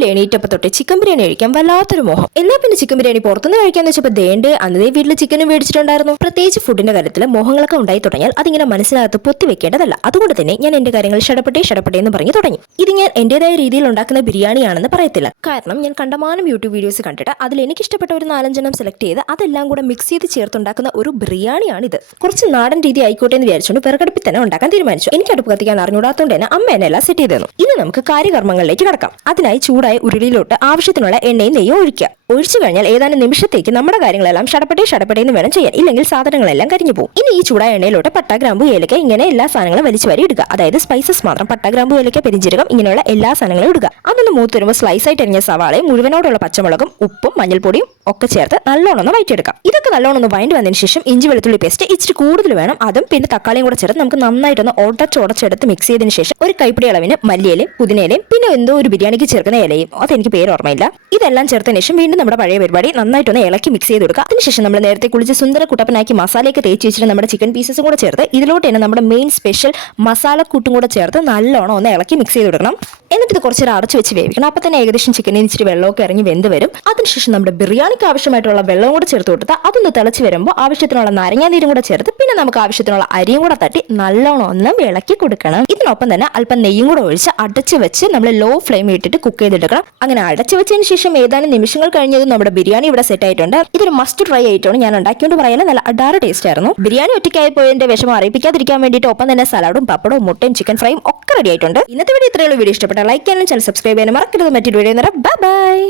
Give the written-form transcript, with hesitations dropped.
രാവിലെ എണീറ്റപ്പോ തൊട്ട് ചിക്കൻ ബിരിയാണി കഴിക്കാൻ വല്ലാത്തൊരു മോഹം. എന്നാ പിന്നെ ചിക്കൻ ബിരിയാണി പുറത്തുനിന്ന് കഴിക്കാന്ന് വെച്ചപ്പോൾ ദേണ്ടേ അന്നേ വീട്ടിൽ ചിക്കനും മേടിച്ചിട്ടുണ്ടായിരുന്നു. പ്രത്യേകിച്ച് ഫുഡിന്റെ കാര്യത്തിൽ മോഹങ്ങളൊക്കെ ഉണ്ടായി തുടങ്ങിയാൽ അതിങ്ങനെ മനസ്സിനകത്ത് പൊത്തി വെക്കേണ്ടതല്ല. അതുകൊണ്ട് തന്നെ ഞാൻ എന്റെ കാര്യങ്ങൾ ഷടപെട്ടേ എന്ന് പറഞ്ഞു തുടങ്ങി. ഇത് ഞാൻ എന്റേതായ രീതിയിൽ ഉണ്ടാക്കുന്ന ബിരിയാണിയാണെന്ന് പറയത്തില്ല. കാരണം ഞാൻ കണ്ടമാനം യൂട്യൂബ് വീഡിയോസ് കണ്ടിട്ട് അതിൽ എനിക്ക് ഇഷ്ടപ്പെട്ട ഒരു 4-5 സെലക്ട് ചെയ്ത് അതെല്ലാം കൂടെ മിക്സ് ചെയ്ത് ചേർത്തുണ്ടാക്കുന്ന ഒരു ബിരിയാണിയാണിത്. കുറച്ച് നാടൻ രീതി ആയിക്കോട്ടെ എന്ന് വിചാരിച്ചുകൊണ്ട് വിറകടുപ്പിൽ തന്നെ ഉണ്ടാക്കാൻ തീരുമാനിച്ചു. എനിക്ക് അടുപ്പ് കത്തിക്കാൻ അറിഞ്ഞൂടാത്തോണ്ട് തന്നെ അമ്മ എന്നെ എല്ലാം സെറ്റ് ചെയ്തു തന്നു. ഇനി നമുക്ക് കാര്യകർമ്മങ്ങളിലേക്ക് കടക്കാം. അതിനായി ചൂടായ ഉരുളിയിലോട്ട് ആവശ്യത്തിനുള്ള എണ്ണയും നെയ്യും ഒഴിക്കുക. ഒഴിച്ചു കഴിഞ്ഞാൽ ഏതാനും നിമിഷത്തേക്ക് നമ്മുടെ കാര്യങ്ങളെല്ലാം ഷടപെട്ടേ എന്ന് വേണം ചെയ്യാൻ. ഇല്ലെങ്കിൽ സാധനങ്ങളെല്ലാം കരിഞ്ഞു പോകും. ഇനി ഈ ചൂടായ എണ്ണയിലോട്ട് പട്ട, ഗ്രാമ്പു, ഏലക്ക ഇങ്ങനെ എല്ലാ സാധനങ്ങളും വലിച്ചു വാരി ഇടുക. അതായത് സ്പൈസസ് മാത്രം പട്ട, ഗ്രാമ്പു, ഏലക്ക, പെരിഞ്ജീരകം ഇങ്ങനെയുള്ള എല്ലാ സാധനങ്ങളും ഇടുക. അതൊന്ന് മൂത്ത് വരുമ്പോൾ സ്ലൈസ് ആയിട്ട് എറിഞ്ഞ സവാളയും മുഴുവനോടുള്ള പച്ചമുളകും ഉപ്പും മഞ്ഞൾപ്പൊടിയും ഒക്കെ ചേർത്ത് നല്ലോണം ഒന്ന് വഴറ്റിയെടുക്കാം. ഇതൊക്കെ നല്ലോണം ഒന്ന് വഴണ്ടി വന്നതിന് ശേഷം ഇഞ്ചി വെളുത്തുള്ളി പേസ്റ്റ് ഇച്ചിരി കൂടുതൽ വേണം. അതും പിന്നെ തക്കാളിയും കൂടെ ചേർത്ത് നമുക്ക് നന്നായിട്ടൊന്ന് ഉടച്ചെടുത്ത് മിക്സ് ചെയ്തതിന് ശേഷം ഒരു കൈപ്പിടി അളവിന് മല്ലിയിലയും പുതിനയിലയും പിന്നെ എന്തോ ഒരു ബിരിയാണിക്ക് ചേർക്കുന്ന ഇലയും അതെനിക്ക് പേര് ഓർമ്മയില്ല. ഇതെല്ലാം ചേർത്തതിന് ശേഷം വീണ്ടും നമ്മുടെ പഴയ പരിപാടി നന്നായിട്ടൊന്ന് ഇളക്കി മിക്സ് ചെയ്ത് കൊടുക്കുക. അതിനുശേഷം നമ്മൾ നേരത്തെ കുളിച്ച് സുന്ദര കുട്ടപ്പനാക്കി മസാലയൊക്കെ തേച്ച് വെച്ചിട്ട് നമ്മുടെ ചിക്കൻ പീസസും കൂടെ ചേർത്ത് ഇതിലോട്ട് തന്നെ നമ്മുടെ മെയിൻ സ്പെഷ്യൽ മസാലക്കൂട്ടും കൂടെ ചേർത്ത് നല്ലോണം ഒന്ന് ഇളക്കി മിക്സ് ചെയ്ത് കൊടുക്കണം. എന്നിട്ട് ഇത് കുറച്ചൊരു അടച്ചു വെച്ച് വേവിക്കണം. അപ്പൊ തന്നെ ഏകദേശം ചിക്കനിൽ ഇച്ചിരി വെള്ളമൊക്കെ ഇറങ്ങി വെന്ത് വരും. അതിനുശേഷം നമ്മുടെ ബിരിയാണിക്ക് ആവശ്യമായിട്ടുള്ള വെള്ളം കൂടെ ചേർത്ത് കൊടുത്താൽ അതൊന്ന് തിളച്ച് വരുമ്പോൾ ആവശ്യത്തിനുള്ള നാരങ്ങാനീരും കൂടെ ചേർത്ത് പിന്നെ നമുക്ക് ആവശ്യത്തിനുള്ള അരിയും കൂടെ തട്ടി നല്ലോണം ഒന്ന് ഇളക്കി കൊടുക്കണം. ഇതിനൊപ്പം തന്നെ അല്പം നെയ്യും കൂടെ ഒഴിച്ച് അടച്ചു വെച്ച് നമ്മൾ ലോ ഫ്ലെയിമിൽ ഇട്ടിട്ട് കുക്ക് ചെയ്തെടുക്കണം. അങ്ങനെ അടച്ചു വെച്ചതിന് ശേഷം ഏതാനും നിമിഷങ്ങൾ കഴിഞ്ഞതും നമ്മുടെ ബിരിയാണി ഇവിടെ സെറ്റ് ആയിട്ടുണ്ട്. ഇതൊരു മസ്റ്റ് ട്രൈ ആയിട്ടാണ് ഞാൻ ഉണ്ടാക്കിയോണ്ട് പറയാൻ നല്ല അടാറ് ടേസ്റ്റ് ആയിരുന്നു. ബിരിയാണി ഒറ്റയ്ക്കായി പോയതിന്റെ വിഷമം അറിയിപ്പിക്കാതിരിക്കാൻ വേണ്ടിയിട്ട് ഒപ്പം തന്നെ സലാഡും പപ്പടവും മുട്ടയും ചിക്കൻ ഫ്രൈയും ഒക്കെ റെഡി ആയിട്ടുണ്ട്. ഇന്നത്തെ വീഡിയോ ഇത്രയുള്ള വീഡിയോ ഇഷ്ടപ്പെട്ട ലൈക്ക് ചെയ്യാനും ചാനൽ സബ്സ്ക്രൈബ് ചെയ്യാനും മറക്കരുത്. മറ്റൊരു വീഡിയോ ബൈ.